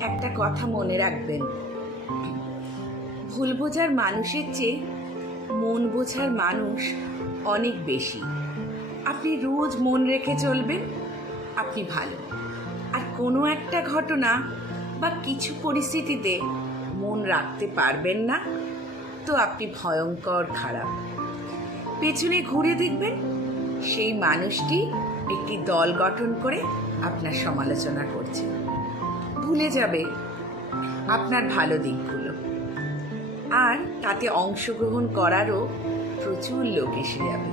একটা কথা মনে রাখবেন। ভুল বোঝার মানুষের চেয়ে মন বোঝার মানুষ অনেক বেশি। আপনি রোজ মন রেখে চলবেন, আপনি ভালো। আর কোনো একটা ঘটনা বা কিছু পরিস্থিতিতে মন রাখতে পারবেন না, তো আপনি ভয়ঙ্কর খারাপ। পেছনে ঘুরে দেখবেন, সেই মানুষটি একটি দল গঠন করে আপনার সমালোচনা করছে। ভুলে যাবে আপনার ভালো দিকগুলো। আর তাতে অংশগ্রহণ করারও প্রচুর লোক এসে যাবে।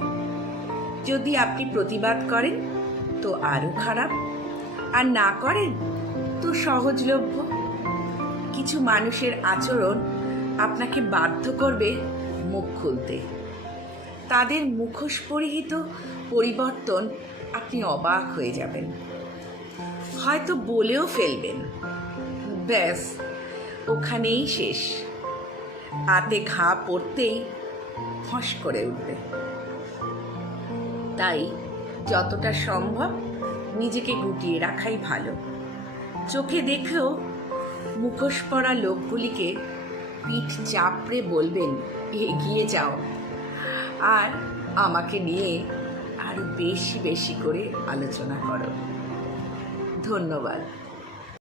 যদি আপনি প্রতিবাদ করেন, তো আরও খারাপ। আর না করেন, তো সহজলভ্য। কিছু মানুষের আচরণ আপনাকে বাধ্য করবে মুখ খুলতে। তাদের মুখোশ পরিহিত পরিবর্তন আপনি অবাক হয়ে যাবেন। হয়তো বলেও ফেলবেন। ব্যাস, ওখানেই শেষ। হাতে ঘা পড়তেই ফস করে উঠবে। তাই যতটা সম্ভব নিজেকে গুটিয়ে রাখাই ভালো। চোখে দেখেও মুখোশ পরা লোকগুলিকে পিঠ চাপড়ে বলবেন, এগিয়ে যাও। আর আমাকে নিয়ে আরও বেশি বেশি করে আলোচনা করো। ধন্যবাদ।